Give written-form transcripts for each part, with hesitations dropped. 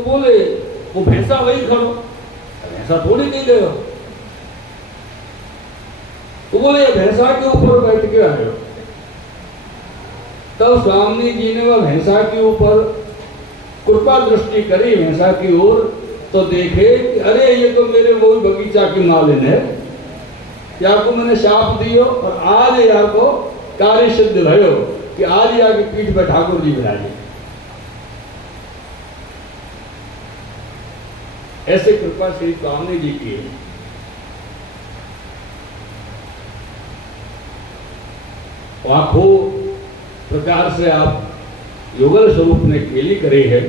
तो बोले वो भैंसा वही खड़ो, भैंसा थोड़ी नहीं गए हो। तो बोले भैंसा के ऊपर बैठ के आए हो। तब स्वामी जी ने वह भैंसा के ऊपर कृपा दृष्टि करी भैंसा की ओर, तो देखे कि अरे ये तो मेरे वो बगीचा की मालिन है, या को मैंने शाप दियो और आज या को कार्य सिद्ध भयो कि आज या की पीठ पर ठाकुर जी विराजे। ऐसे कृपा श्री स्वामी जी की लाखों प्रकार से आप युगल स्वरूप ने केली करी है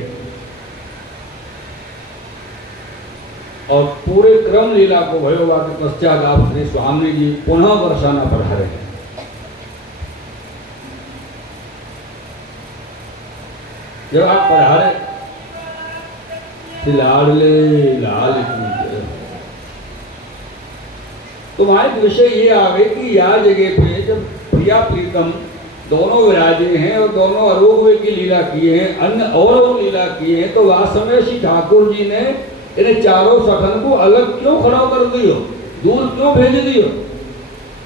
और पूरे क्रम लीला को भयोवा के पश्चात आप श्री स्वामी जी पुनः बरसाना पधारे हैं। जब आप पधारे लाडले लाल की, तो वहां एक विषय ये आवे कि या जगह पे जब प्रिया प्रीतम दोनों विराजे हैं और दोनों अरोग्य की लीला किए हैं, अन्य और लीला किए हैं, तो वास्तव में श्री ठाकुर जी ने इन्हें चारों सखन को अलग क्यों खड़ा कर दियो, दूर क्यों भेज दियो?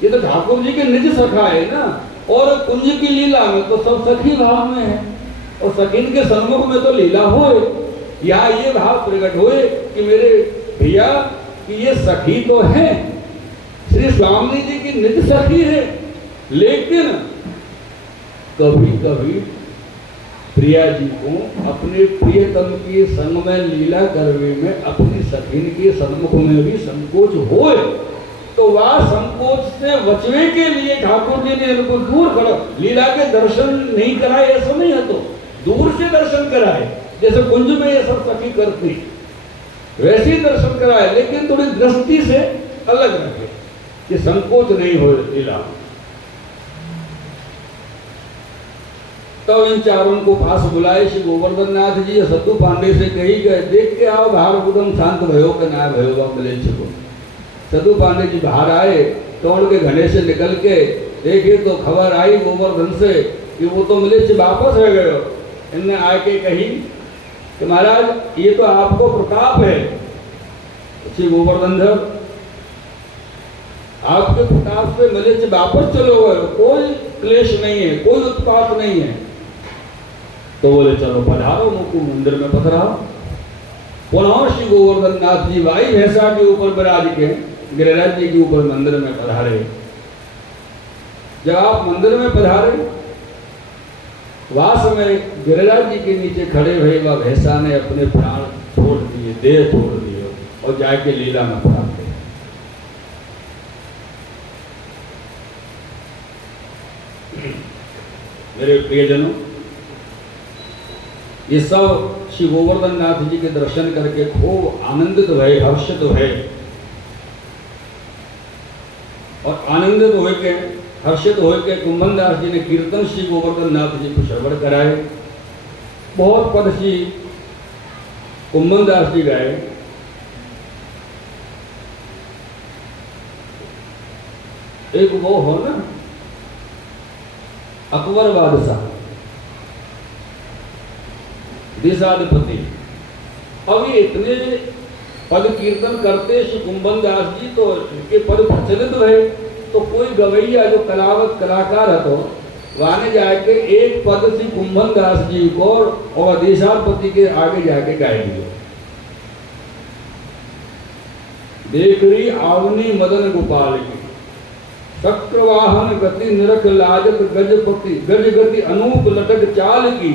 ये तो ठाकुर जी के निज सखा है ना, और कुंज की लीला में तो सब सखी भाव में है, और सखीन के सन्मुख में तो लीला होए, या ये भाव प्रकट होए कि मेरे भैया कि ये सखी तो है, श्री स्वामी जी की निज सखी है, लेकिन कभी कभी प्रिया जी को अपने प्रियतम के संग में लीला करने में अपनी सखीन के सन्मुख में भी संकोच होए, तो वह संकोच से बचने के लिए ठाकुर जी ने इनको दूर करो, लीला के दर्शन नहीं कराए ऐसा नहीं है, तो दूर से दर्शन कराए, जैसे कुंज में ये सब सखी करती वैसे ही दर्शन कराए, लेकिन थोड़ी दृष्टि से अलग रखे कि संकोच नहीं हो लीला। तो इन चारों को पास बुलाए श्री गोवर्धन नाथ जी सत्तू पांडे से कही गए, देख के आओ बाहर एकदम शांत भयो के ना भयो मिले को। सत्तू पांडे जी बाहर आए, तोड़ के घने से निकल के देखे तो खबर आई गोवर्धन से कि वो तो मिले वापस रह गए। इनने आके कही कि महाराज ये तो आपको प्रताप है, श्री गोवर्धन धर आपके प्रताप से मिले से वापस चलो गए, कोई क्लेश नहीं है, कोई उत्पात नहीं है। तो बोले चलो पधारो मुकु मंदिर में पधराओ। पुनः श्री गोवर्धन नाथ जी भाई भैंसा के ऊपर विराज के गिरिराज जी के ऊपर मंदिर में पधारे। जब आप मंदिर में पधारे, वास में गिरिराज जी के नीचे खड़े हुए वह भैंसा ने अपने प्राण छोड़ दिए, देह छोड़ दिए और जाके लीला में पधार गए। मेरे प्रियजनों, ये सब श्री गोवर्धन नाथ जी के दर्शन करके खूब आनंदित हुए, हर्षित हुए, और आनंदित हुए के हर्षित हुए के कुंभन दास जी ने कीर्तन श्री गोवर्धन नाथ जी को श्रवण कराए। बहुत पद श्री कुंभन दास जी गाए। एक वो हो ना अकबर बादशाह देशाधिपति, अब ये इतने पद कीर्तन करते श्री कुंभन दास जी, तो इनके पद प्रचलित रहे, तो कोई गवैया जो कलावत कलाकार है तो वाने जाके एक पद श्री कुंभन दास जी को और देशाधिपति के आगे जाके गाएंगे। देख रही आवनी मदन गोपाल की, चक्रवाहन गति निरख लाजत गजपति गज गति अनूप लटक चाल की,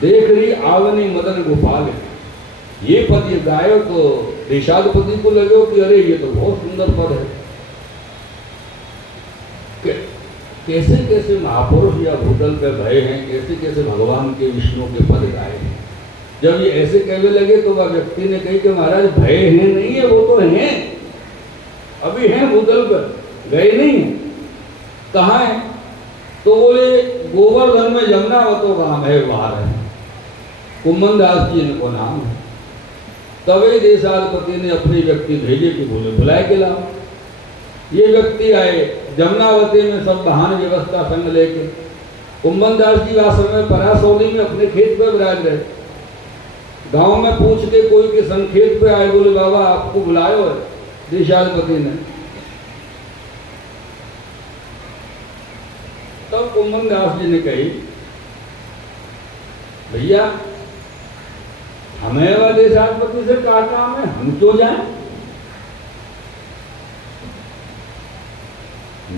देख रही आवनी मदन गोपाल की। ये पद ये गायो तो देशाधिपति को लगे कि अरे ये तो बहुत सुंदर पद है। कैसे कैसे महापुरुष या भूतल पे भय हैं, कैसे कैसे भगवान के विष्णु के पद गाए हैं। जब ये ऐसे कहने लगे तो वह व्यक्ति ने कही कि महाराज भय है नहीं है, वो तो हैं, अभी हैं भूतल पर, गए नहीं है। कहाँ है? तो बोले गोवर्धन में यमुनावतो गांव है, वहां है। कुंभन दास जी इनको नाम है। तभी देशाधिपति ने अपने व्यक्ति भेजे कि बोले बुलाए के लाओ। ये व्यक्ति आए जमुनावती में, सब वाहन व्यवस्था संग लेके। कुंभन दास जी वास्तव में परासौली में अपने खेत पर विराज रहे। गांव में पूछ के कोई के संखेत पे आए, बोले बाबा आपको बुलायो है देशाधिपति ने। तब कुंभन दास जी ने कही, भैया हमें वह देशाधिपति से क्या काम है, हम क्यों जाएं,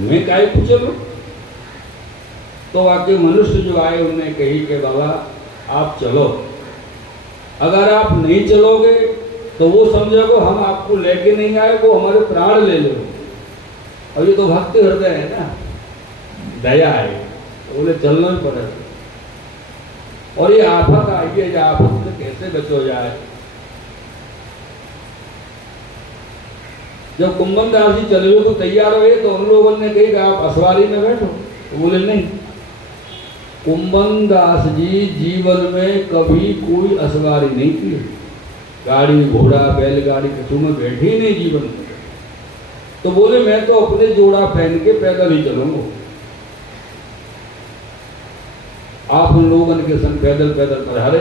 मैं काहे पूछे लो। तो वाकई मनुष्य जो आए उन्हें कही कि बाबा आप चलो, अगर आप नहीं चलोगे तो वो समझोगे हम आपको लेके नहीं आए, वो हमारे प्राण ले लो। और ये तो भक्त हृदय है ना, दया है, तो बोले चलना ही पड़ेगा। और ये आफत आई है, जो आफत से कैसे बचो जाए। जब कुंभन दास जी चलने को तैयार हुए तो उन लोगों ने कही कि आप असवारी में बैठो, तो बोले नहीं। कुंभन दास जी जीवन में कभी कोई असवारी नहीं की, गाड़ी घोड़ा बैलगाड़ी कछु में बैठे ही नहीं जीवन में। तो बोले मैं तो अपने जोड़ा पहन के पैदल ही चलूंगा। आप उन लोगों के संग पैदल पैदल पधारे।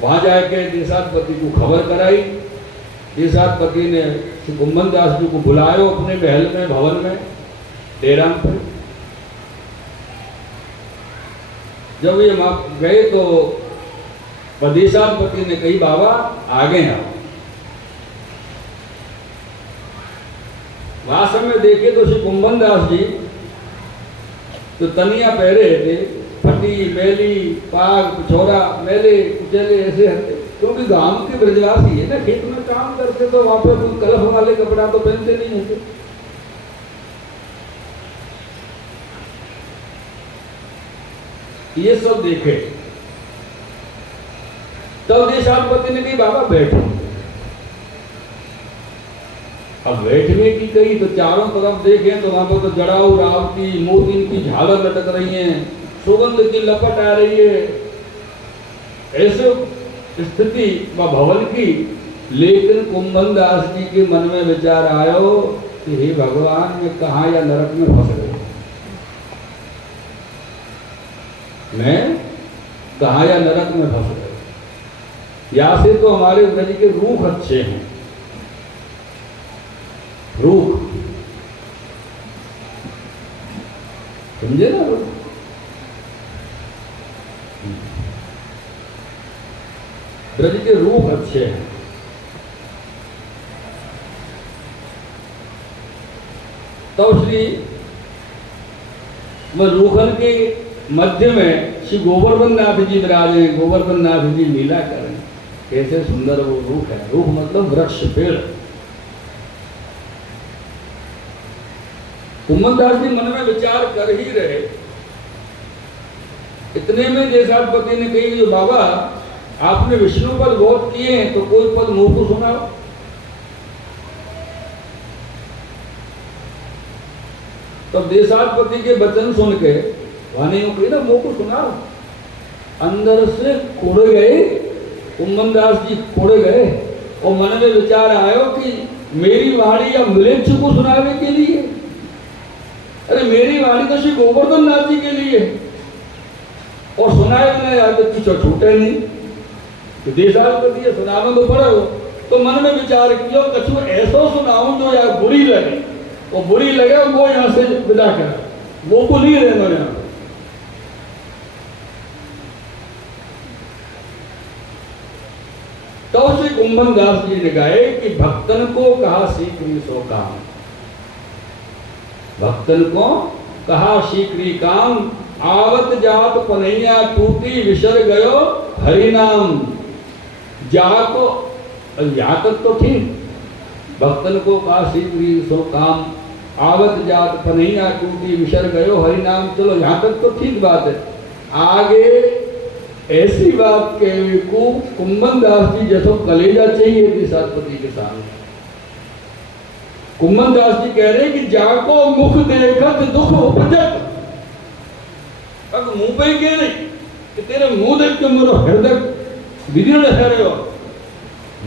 वहां जाके देशाधिपति को खबर कराई। देशाधिपति ने श्री कुंभन दास जी को बुलायो अपने महल में, भवन में, डेरा पर। जब ये गए तो देशाधिपति ने कही बाबा आगे आओ। वास्तव में देखे तो श्री कुंभन दास जी तो तनिया पहरे थे, फटी मैली पाग पिछोरा मेले कुचले ऐसे हटे, क्योंकि गांव के ब्रजवासी है ना, खेत में काम करते तो वहां पर कोई कलफ वाले कपड़ा तो पहनते नहीं होते। ये सब देखे। तब देशाधिपति ने कही बाबा बैठो। अब बैठने की कही तो चारों तरफ देखें तो वहां पर तो जड़ाऊ रावती मोती की झालर लटक रही है, सुगंध की लपट आ रही है, ऐसे स्थिति व भवन की। लेकिन कुंभन दास जी के मन में विचार आयो कि हे भगवान मैं कहाँ या नरक में फंस गया, मैं कहाँ या नरक में फंस गया। या से तो हमारे ब्रज के रूख अच्छे हैं, रूख समझे ना, ब्रज के रूख अच्छे हैं। तब श्री रूखन के मध्य में श्री गोवर्धन नाथ जी विराजे। गोवर्धन नाथ जी लीला करें, कैसे सुंदर वो रूख है। रूख मतलब वृक्ष, पेड़। कुंभन दास जी मन में विचार कर ही रहे, इतने में देशाधिपति ने कही जो बाबा आपने विष्णु पद बहुत किए हैं तो कोई पद मुंह को सुनाओ। तब देशाधिपति के वचन सुन के वाणी कही ना मुंह को सुनाओ। अंदर से कोड़े गए, कुंभन दास जी कोड़े गए और मन में विचार आयो कि मेरी वाणी या मिलेच्छ को सुनावे के लिए, अरे मेरी वाणी तो श्री गोवर्धन नाथ जी के लिए, और सुनाए बिना याद कुछ छूटे नहीं। तो देशाधिपति सुनाना तो पड़े हो। तो मन में विचार किया कछु ऐसा सुनाऊं जो यार बुरी लगे, और बुरी लगे वो यहाँ से विदा कर, वो को नहीं रहना यहाँ। तो श्री कुंभन दास जी ने गाए कि भक्तन को कहा शीघ्र सो काम, भक्तन को कहा शीघ्र काम, आवत जात पनैया टूटी विसर गयो हरि नाम। जा को या तक तो ठीक, भक्तन को कहा शीघ्र सो काम, आवत जात पनैया टूटी विसर गयो हरि नाम। चलो यहाँ तक तो ठीक बात है। आगे ऐसी बात कहने को कुंभन दास जी जैसा कलेजा चाहिए देशाधिपति के सामने। कुंभन दास जी कह रहे कि जाको मुख देखत दुख उपजत। अब मुंह पे ही कह रहे कि तेरे मुंह देख के मेरा हृदय विदीर्ण है रहे हो,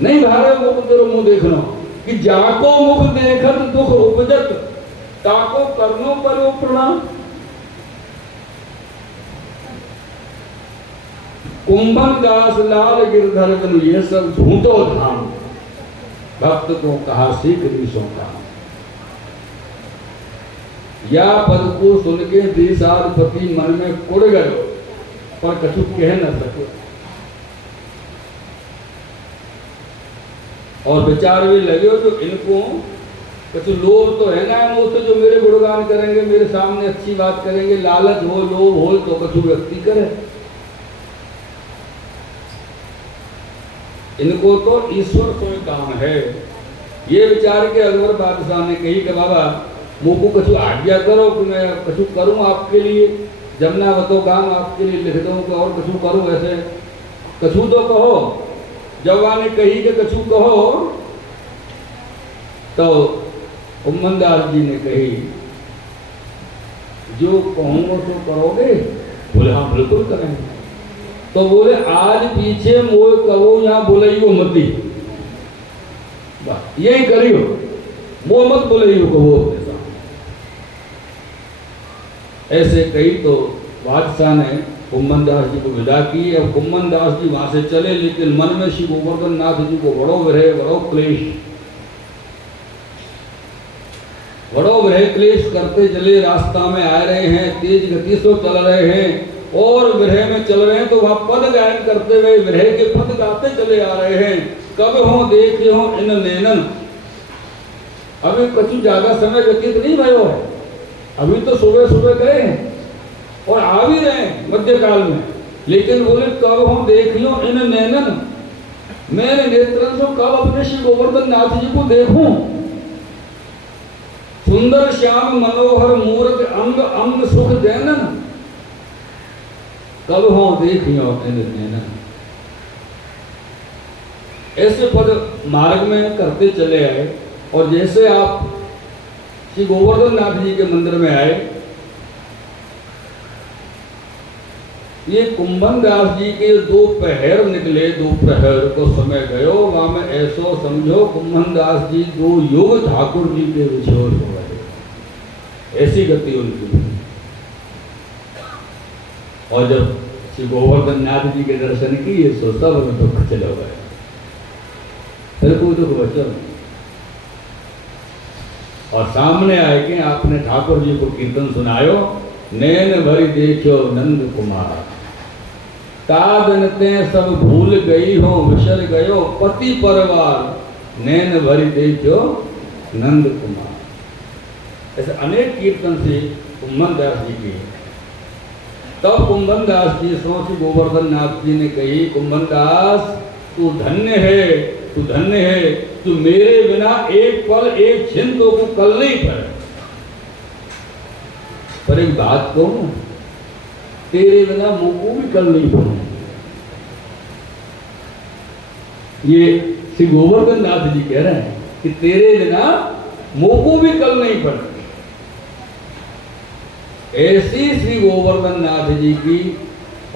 नहीं भारे मुख तेरे मुंह देखना कि जाको मुख देखत दुख उपजत, ताको करनो पर प्रणाम। कुंभन दास लाल गिरधर बनु, ये सब झूठो धाम, भक्त को कहा शीघ्र सौंपा। या पद को सुन के देशाधिपति मन में कुड़ गए, पर कछु कह न सके। और विचार भी लगे जो इनको कछु लोभ तो है ना मुझसे, जो मेरे गुणगान करेंगे, मेरे सामने अच्छी बात करेंगे, लालच हो लोभ हो तो कछु व्यक्ति करे। इनको तो ईश्वर स्वयं काम है। ये विचार के अकबर बादशाह ने कही कि बाबा मुझको कछु आज्ञा करो कि मैं कछु करूं आपके लिए, जमना बतो काम आपके लिए लिख दूं कि और कछु करूं, ऐसे कछु तो कहो। जवा ने कही कि कछु कहो, तो कुंभन दास जी ने कही जो कहूँगा तो करोगे? बोले हाँ बिल्कुल करेंगे। तो बोले आज पीछे मोह कहो यहाँ बोलियो मती, यही करियो, मोह मत बोलियो कहो अपने साथ। ऐसे कही तो बादशाह ने कुंभन दास जी को विदा की। अब कुंभन दास जी वहां से चले, लेकिन मन में श्री गोवर्धन नाथ जी को बड़ो विरह, बड़ो क्लेश, बड़ो विरह क्लेश करते चले। रास्ता में आ रहे हैं, तेज गति से चल रहे हैं और विरह में चल रहे हैं, तो वह पद गायन करते हुए विरह के पद गाते चले आ रहे हैं। कब हो देख हो इन नैनन, अभी कछु ज्यादा समय व्यतीत नहीं भयो है, अभी तो सुबह सुबह गए हैं और आ भी रहे हैं मध्य काल में। लेकिन बोले कब हो देख लो इन नैनन, मैंने नेत्रन से कब अपने श्री गोवर्धन नाथ जी को देखूं। सुंदर श्याम मनोहर मूर्त अंग अंग सुख दैनन, कब हो देख लो इन नैनन। ऐसे पद मार्ग में करते चले आए। और जैसे आप श्री गोवर्धन नाथ जी के मंदिर में आए, ये कुंभन दास जी के दोपहर निकले, दोपहर को समय गयो, वहां में ऐसो समझो कुंभन दास जी दो युग ठाकुर जी के विछोर हो गए, ऐसी गति उनकी। और जब श्री गोवर्धन नाथ जी के दर्शन किए तो सब में दुख चले गए, फिर कोई दुख बचा नहीं। और सामने आए कि आपने ठाकुर जी को कीर्तन सुनायो, नैन भरी देखो नंद कुमार, तादनते सब भूल गई हो विसर गयो पति परिवार, नैन भरी देखो नंद कुमार। ऐसे अनेक कीर्तन से कुंभन दास जी की। तब कुंभन दास जी सोच गोवर्धन नाथ जी ने कही, कुंभन दास तू धन्य है, तू धन्य है, तू मेरे बिना एक पल एक क्षण तो कल नहीं पड़े। पर एक बात कहूं, तेरे बिना मुझको भी कल नहीं पड़े। ये श्री गोवर्धन नाथ जी कह रहे हैं कि तेरे बिना मुझको भी कल नहीं पड़े। ऐसी श्री गोवर्धन नाथ जी की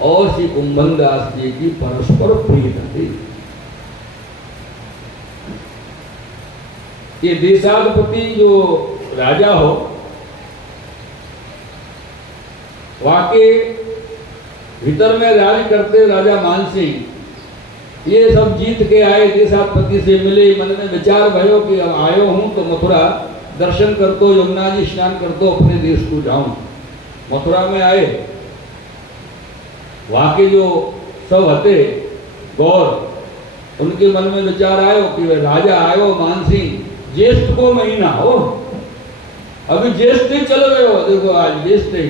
और श्री कुंभन दास जी की परस्पर प्रियता थी। ये देशाधिपति जो राजा हो, वाके भीतर में राज करते राजा मानसिंह, ये सब जीत के आए, देशाधिपति से मिले। मन में विचार भयो कि अब आयो हूं तो मथुरा दर्शन कर तो, यमुना जी स्नान कर तो अपने देश को जाऊं। मथुरा में आए, वहां के जो सब हते गौर, उनके मन में विचार आयो कि राजा आयो मानसिंह, ज्येष्ठ को महीना हो, अभी ज्येष्ठ ही चल रहे हो, देखो आज ज्येष्ठ है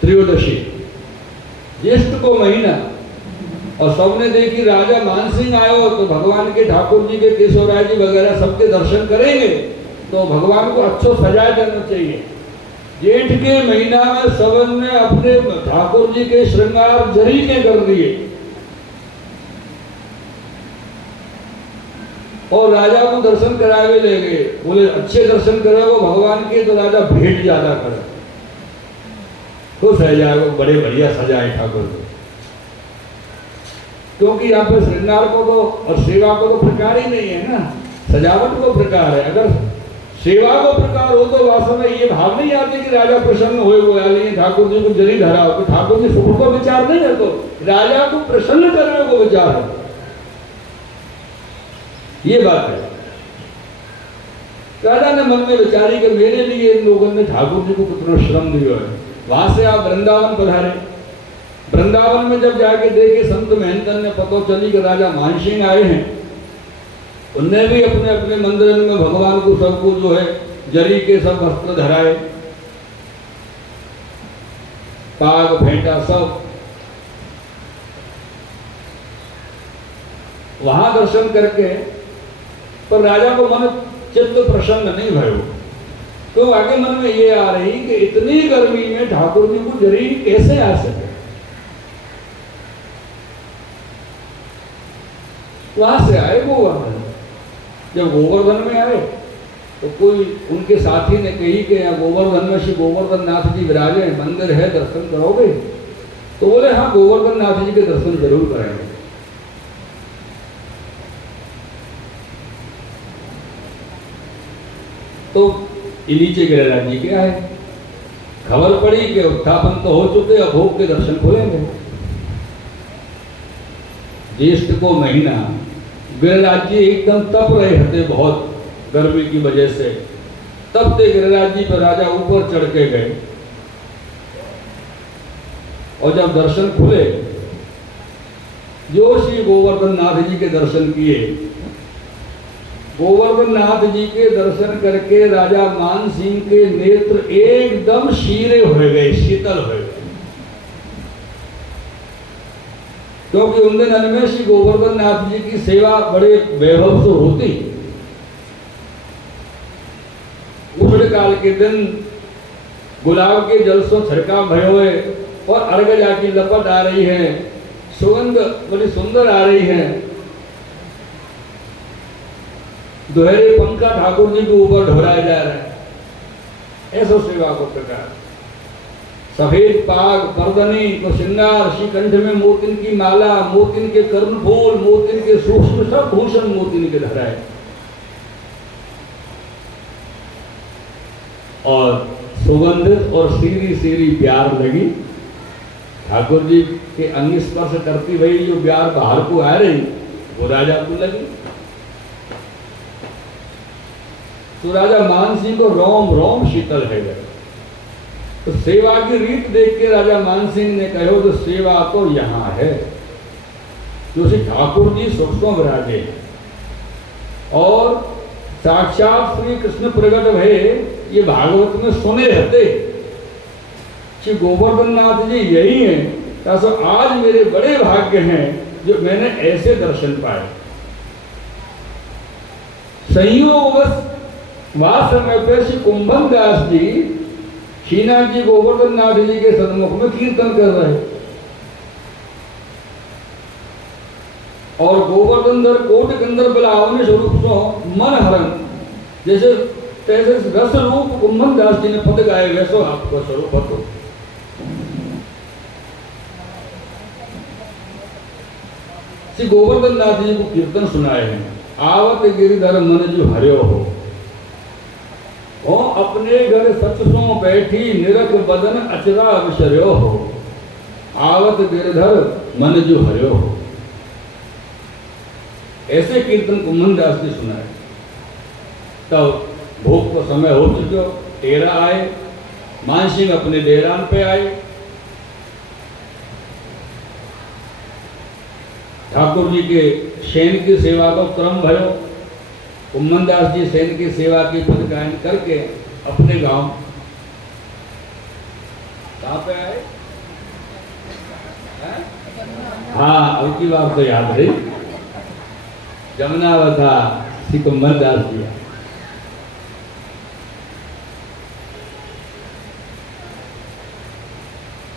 त्रयोदशी, ज्येष्ठ को महीना। और सबने देखी राजा मानसिंह आयो तो भगवान के ठाकुर जी के केशवराय जी वगैरह सबके दर्शन करेंगे, तो भगवान को अच्छो सजाए देना चाहिए। जेठ के महीना में सबने अपने ठाकुर जी के श्रृंगार जरीके कर दिए और राजा को दर्शन करावे ले गए। बोले अच्छे दर्शन करोगे भगवान के तो राजा भेंट ज्यादा करे, खुश है जाए, बड़े बढ़िया सजाए ठाकुर को। क्योंकि यहाँ पे श्रृंगार को तो और सेवा को तो प्रकार ही नहीं है ना, सजावट को प्रकार है। अगर सेवा को प्रकार हो तो वास्तव में ये भाव नहीं आते कि राजा प्रसन्न होए वो ठाकुर जी को जरी धरा हो, तो ठाकुर जी सुख को विचार नहीं है, तो राजा को प्रसन्न करने को विचार है। ये बात है। राजा ने मन में विचारी कि मेरे लिए इन लोगों ने ठाकुर जी को कितना श्रम दिया है। वहां से आप वृंदावन पधारे। वृंदावन में जब जाके देखे संत महंतन ने पता चली कि राजा मानसिंह आए हैं, उनने भी अपने अपने मंदिर में भगवान को सबको जो है जरी के सब वस्त्र धराए, पाग फेंटा सब। वहां दर्शन करके पर राजा को मन चित्त प्रसन्न नहीं भयो। तो आगे मन में ये आ रही कि इतनी गर्मी में ठाकुर जी को जरी कैसे आ सके। वहां से आए गोवर्धन। जब गोवर्धन में आए तो कोई उनके साथी ने कही कि यहाँ गोवर्धन में श्री गोवर्धन नाथ जी विराजे, मंदिर है, दर्शन करोगे? तो बोले हाँ, गोवर्धन नाथ जी के दर्शन जरूर करेंगे। तो नीचे गिरिराज जी के आए, खबर पड़ी कि उत्थापन तो हो चुके, अब भोग के दर्शन खोलेंगे। ज्येष्ठ को महीना, गिरिराज जी एकदम तप रहे थे बहुत गर्मी की वजह से। तपते गिरिराज जी पर राजा ऊपर चढ़ के गए और जब दर्शन खुले, जो श्री गोवर्धन नाथ जी के दर्शन किए, गोवर्धन नाथ जी के दर्शन करके राजा मान सिंह के नेत्र एकदम शीरे हो गए, शीतल हो गए। क्योंकि उन दिन में श्री गोवर्धन नाथ जी की सेवा बड़े वैभव से होती। उषण काल के दिन गुलाब के जल से छिड़काव भय हुए और अर्घजा की लपट आ रही है, सुगंध बड़ी सुंदर आ रही है। दोहरे पंखा ठाकुर जी के ऊपर ढोराया जा रहा है। ऐसा सेवा को प्रकार, सफेद पाग, परदनी को श्रृंगार, श्रीकंठ में मोतिन की माला, मोतिन के कर्णफूल, मोतिन के सूक्ष्म सब भूषण मोतिन के धराए और सुगंधित और सीरी सीरी प्यार लगी। ठाकुर जी के अंग स्पर्श करती हुई जो प्यार बाहर को आ रही वो राजा को लगी। तो राजा मान सिंह को रोम रोम शीतल है गए। तो सेवा की रीत देख के राजा मान सिंह ने कहो तो सेवा तो यहाँ है, जो श्री ठाकुर जी सुखों विराजे और साक्षात श्री कृष्ण प्रकट भये, ये भागवत में सुने रहते। श्री गोवर्धन नाथ जी यही है। तो आज मेरे बड़े भाग्य हैं जो मैंने ऐसे दर्शन पाए। संयोगवश वह समय पर श्री कुंभन दास जी श्रीनाथ जी गोवर्धन नाथ जी के सन्मुख में कीर्तन कर रहे और गोवर्धन दर कोट के अंदर बिलावनी स्वरूप सो मन हरण, जैसे तैसे रस रूप कुंभन दास जी ने पद गाए वैसो आपको स्वरूप हो। श्री गोवर्धन नाथ जी को कीर्तन सुनाए हैं। आवत गिरिधर मन जो हरियो हो, ओ अपने घर सच सो बैठी निरख बदन अचरा विसर्यो हो। आवत गिरधर मन जो हरियो हो, ऐसे कीर्तन कुंभन दास ने सुनाए। तब भोग को समय हो चुका, टेरा आए, मान सिंह अपने डेरान पे आए। ठाकुर जी के शयन की सेवा का क्रम भयो। कुंभन दास जी सैन की सेवा की पद गायन करके अपने गांव कहाँ पे आए? हाँ, अब की बात तो याद है, जमुनावता श्री कुंभन दास जी।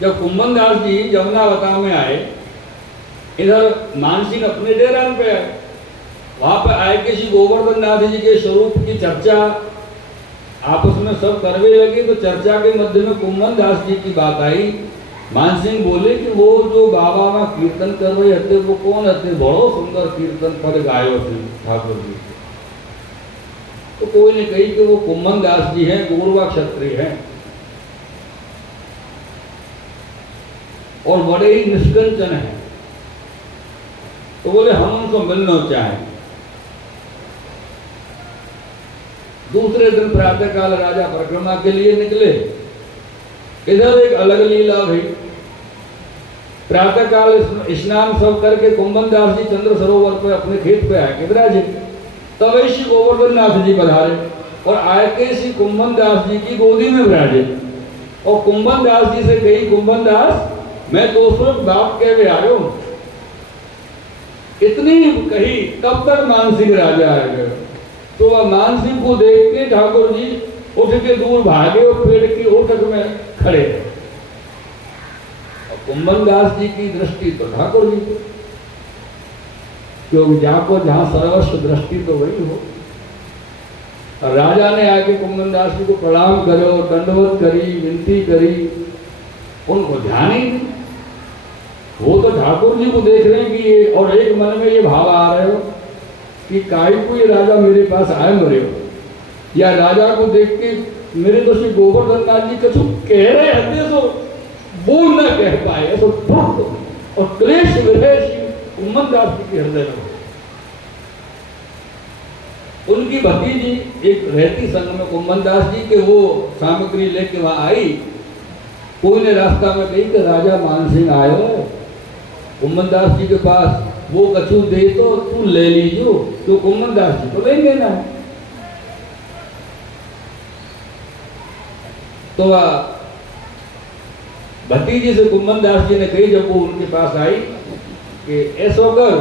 जब कुंभन दास जी जमुनावता में आए, इधर मानसिंह अपने डेरा पे आए। वहां पर आए कि श्री गोवर्धन नाथ जी के स्वरूप की चर्चा आपस में सब करने लगे। तो चर्चा के मध्य में कुंभन दास जी की बात आई। मान सिंह बोले कि वो जो बाबा में कीर्तन कर रहे थे वो कौन थे? बड़ो सुंदर कीर्तन पद गायो थे ठाकुर जी। तो कोई ने कही कि वो कुम्भन दास जी हैं, गौरवा क्षत्रिय हैं और बड़े ही निष्कंचन हैं। तो बोले हम उनको मिलना चाहें। दूसरे दिन प्रातःकाल राजा परिक्रमा के लिए निकले। इधर एक अलग लीला हुई। प्रातःकाल स्नान सब करके कुम्भन दास जी चंद्र सरोवर पर अपने खेत पे आए विराजे। तब श्री गोवर्धन नाथ जी पधारे और आके श्री कुम्भन दास जी की गोदी में विराजे और कुम्भन दास जी से कही, कुम्भन दास मैं दोस्तों बाप के भी आयो। इतनी कही तब तक मानसिंह राजा आ गए। तो वह मानसिंह को देख के ठाकुर जी उठ के दूर भागे और पेड़ की ओटक में खड़े। और कुम्भन दास जी की दृष्टि तो ठाकुर जी को, क्योंकि जहां सर्वस्व दृष्टि तो वही हो। और राजा ने आके कुम्भन दास जी को प्रणाम करो, दंडवत करी, विनती करी, उनको ध्यान ही नहीं। वो तो ठाकुर जी को देख रहे हैं कि ये, और एक मन में ये भाव आ रहे हो कि काई को ये राजा मेरे पास आए मरे हो, या राजा को देख के मेरे तो श्री गोवर्धन नाथ जी कछु कह रहे हैं तो बोल न कह पाए, ऐसा दुख और क्लेश विरह कुम्भन दास जी के हृदय में। उनकी भतीजी एक रहती संग में कुम्भन दास जी के, वो सामग्री लेके वहां आई। कोई ने रास्ता में कही कि राजा मानसिंह आयो कुम्भन दास जी के पास, वो कछु दे तो तू ले लीजो। तो कुम्भन दास जी तो लेंगे ना। तो भतीजी से कुम्भन दास जी ने कही जब वो उनके पास आई कि ऐसा कर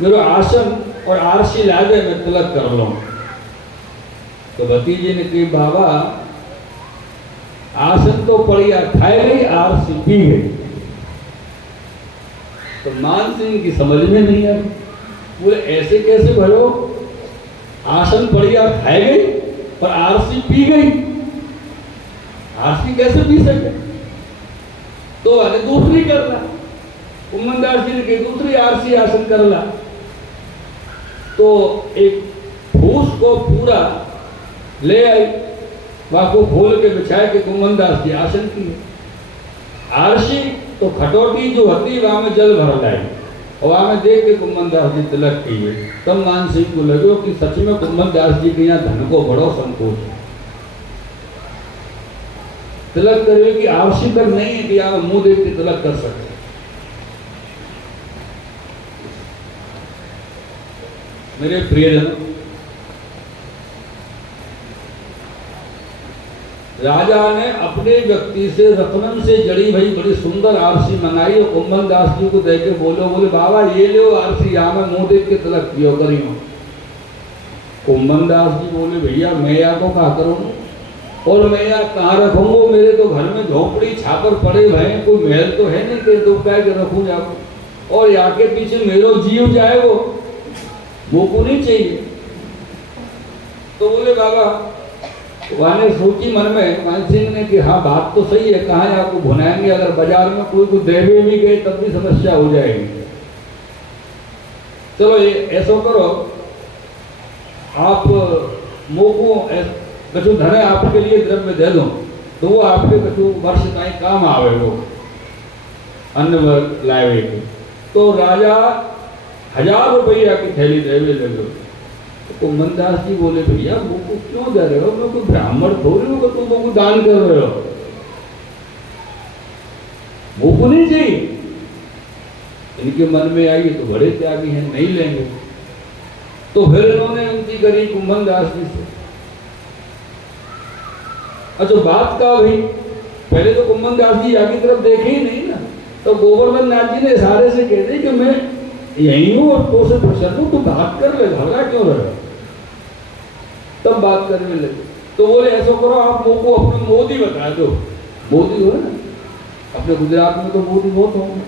मेरा आसन और आरसी लागे मैं तिलक कर लूं। तो भतीजी ने कही बाबा आसन तो पड़िया खाए गई, आरसी पी गई। तो मानसिंह की समझ में नहीं आई। बोले ऐसे कैसे भरो, आसन पड़िया खाए गई और आरसी पी गई, आरसी कैसे पी सके? तो अरे दूसरी कर ला। कुम्भन दास जी ने कही दूसरी आरसी आसन कर ला। तो एक फूस को पूरा ले आई, वहां को खोल के बिछाए कि कुम्भन दास जी आसन की। आरसी तो खटोटी जो होती वहां में जल भर लाई और वहां में देख के कुम्भन दास जी तिलक किए। तब मानसिंह को लगे कि सच में कुम्भन दास जी के यहाँ धन को बड़ो संकोच है। तिलक करे कि आरसी तक नहीं है कि आप मुंह देख के तिलक कर सकते। मेरे प्रियजन, राजा ने अपने व्यक्ति से रत्नम से जड़ी भई बड़ी सुंदर आरसी मंगाई और कुम्भन दास जी को दे के बोले बाबा ये लो आरसी, यहाँ में मुंह देख के तिलक कियो करियो। कुम्भन दास जी बोले भैया मैं यहाँ को कहा करूँ और मैं यहाँ कहाँ रखूंगा, मेरे तो घर में झोपड़ी छापर पड़े हुए हैं, कोई महल तो है नहीं कि तो कह के रखूँ जाको, और यहाँ के पीछे मेरो जीव जाए वो को नहीं चाहिए। तो बोले बाबा, वाने सोची मन में मानसिंह ने कि हाँ बात तो सही है, कहाँ आपको भुनाएंगे, अगर बाजार में कोई को देवे भी गए तब भी समस्या हो जाएगी। चलो ये ऐसा करो, आप मोको कछु धन आपके लिए द्रव्य दे दो तो वो आपके कछु वर्ष ताई काम आवे, वो अन्न लाए। तो राजा 1000 रुपया की थैली देवे ले लो। तो कुम्भन दास जी बोले भैया वो को क्यों दे रहे हो, मैं कोई ब्राह्मण थोड़ी हूँ तुम वो दान कर रहे हो, वो को नहीं चाहिए। इनके मन में आई तो बड़े त्यागी हैं, नहीं लेंगे। तो फिर इन्होंने उनकी करी कुम्भन दास जी से। अच्छा बात का हुई, पहले तो कुम्भन दास जी आगे तरफ देखे ही नहीं ना। तो गोवर्धन नाथ जी ने इशारे से कह दी कि मैं यही हूँ और तो से प्रसन्न हूँ, तू बात कर ले, घबरा क्यों रहे। तब बात करने लगे। तो बोले ऐसा करो आप मुझको अपने मोदी बता दो। मोदी हो ना, अपने गुजरात में तो मोदी बहुत होंगे,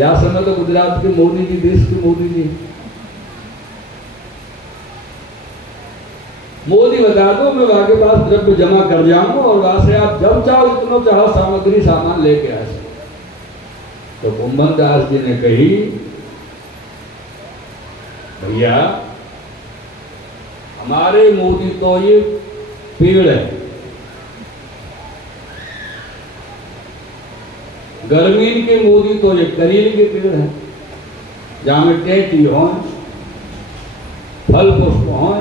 या समय तो गुजरात के मोदी जी, देश के मोदी जी। मोदी बता दो, मैं वहां के पास द्रव्य जमा कर जाऊंगा और वहां से आप जब चाहो जितना चाहो सामग्री सामान लेके आ सकते। तो कुम्भन दास जी ने कही भैया हमारे मोदी तो ये पेड़ है, गर्मी के मोदी तो ये करील के पेड़ है, जहां में टेटी हो, फल पुष्प हो,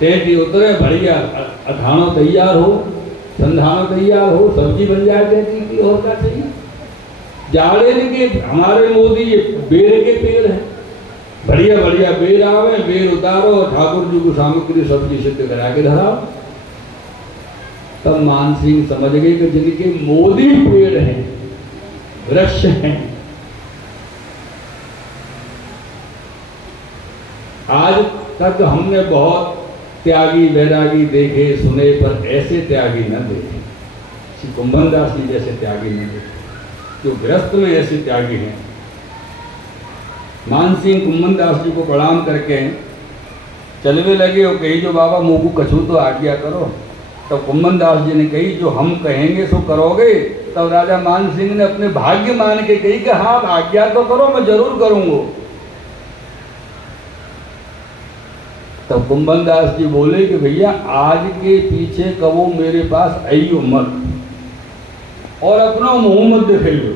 टेटी उतरे, बढ़िया अठानो तैयार हो, संधानो तैयार हो, सब्जी बन जाए टेटी की, और क्या चाहिए। जाड़े के हमारे मोदी ये बेर के पेड़ है, बढ़िया बढ़िया बेर आवे, बेर उतारो और ठाकुर जी को सामग्री सब्जी सिद्ध करा के धराओ। तब मान सिंह समझ गए कि जिनके मोदी पेड़ हैं, वृक्ष हैं, आज तक हमने बहुत त्यागी वैरागी देखे सुने, पर ऐसे त्यागी न देखे, श्री कुंभन दास जी जैसे त्यागी न देखे, जो गृहस्थ में ऐसे त्यागी हैं। मान सिंह कुंभन दास जी को प्रणाम करके चलवे लगे और कही, जो बाबा मुँह को कछू तो आज्ञा करो। तो कुंभन दास जी ने कही, जो हम कहेंगे सो करोगे। तब राजा मान सिंह ने अपने भाग्य मान के कही कि हाँ आज्ञा तो करो, मैं जरूर करूंगा। तब कुंभन दास जी बोले कि भैया आज के पीछे कहो मेरे पास आई उम्र, और अपना मुंह मत दिखाइए।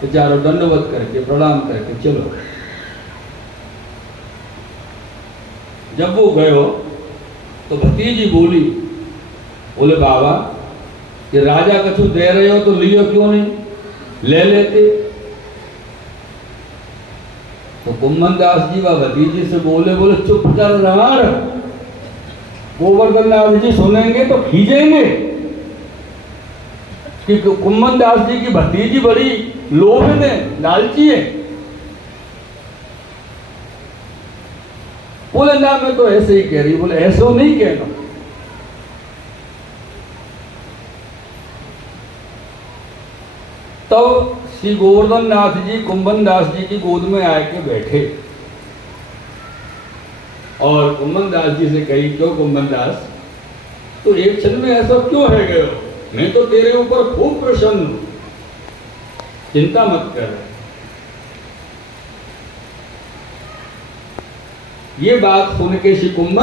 तो चारों दंडवत करके प्रणाम करके चलो। जब वो गए हो तो भतीजी बोली, बोले बाबा ये राजा कछु दे रहे हो तो लियो क्यों नहीं, ले लेते। तो कुंभन दास जी व भतीजी से बोले, बोले चुप कर राण, गोवर्धन दास जी सुनेंगे तो खींचेंगे कि कुंभन दास जी की भतीजी बड़ी लोभ है, लालची है। बोले ना मैं तो ऐसे ही कह रही। बोले ऐसे नहीं कहना। तब श्री गोवर्धन नाथ जी कुंभन दास जी की गोद में आके बैठे और कुंभन दास जी से कही, क्यों कुंभन दास तो एक क्षण में ऐसा क्यों है गए हो, मैं तो तेरे ऊपर खूब प्रसन्न हूं, चिंता मत कर। ये बात सुन के श्री कुंभन